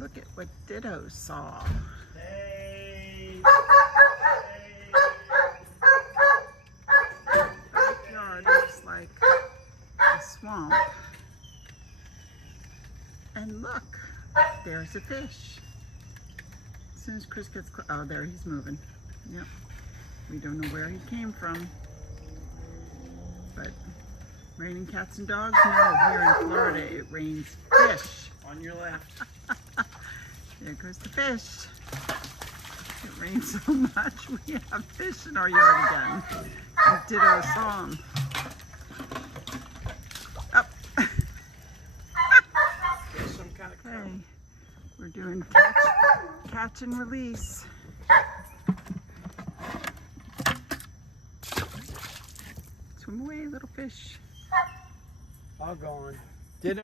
look at what Ditto saw. Hey! The backyard looks like a swamp. And look, there's a fish. As soon as Chris gets close, oh, there he's moving. Yep. We don't know where he came from. But raining cats and dogs? No, here in Florida it rains fish. On your left. There goes the fish. It rains so much we have fish in our yard again. And Ditto saw him. Up. There's some kind of crab. Hey, we're doing catch and release. Swim away, little fish. All gone.